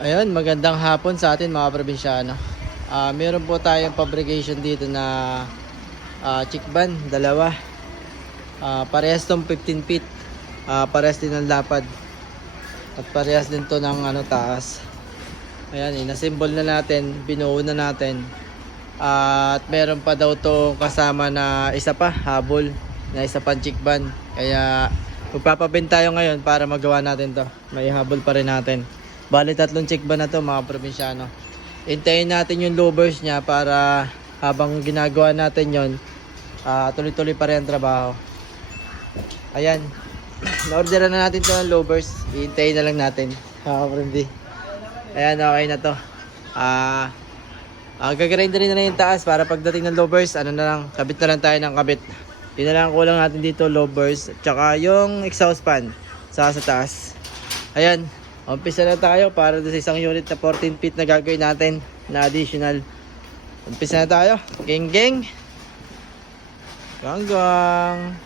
Ayun, magandang hapon sa atin mga probinsyano. Meron po tayong fabrication dito na chick van, dalawa. Parehas tong 15 feet. Parehas din ng lapad. At parehas din to ng taas. Ayan, inassemble na natin, binuo na natin. At meron pa daw to kasama na isa pa, habol, na isa pang chick van. Kaya magpapabenta tayo ngayon para magawa natin to. May habol pa rin natin. Bali 3 chick van na to mga probinsyano. Hintayin natin yung louvers niya para habang ginagawa natin yon, tuloy-tuloy pa rin ang trabaho. Ayan. Na-orderan na natin to ng louvers. Hintayin na lang natin. Ayan, okay na to. Gagrind rin na yung taas para pagdating ng louvers, na lang, kabit na lang tayo ng kabit. Yun na lang kulang natin dito, louvers, tsaka yung exhaust fan sa taas. Ayan. Umpisa na tayo para sa isang unit na 14 feet na gagawin natin na additional. Umpisa na tayo. Geng geng. Gang gang.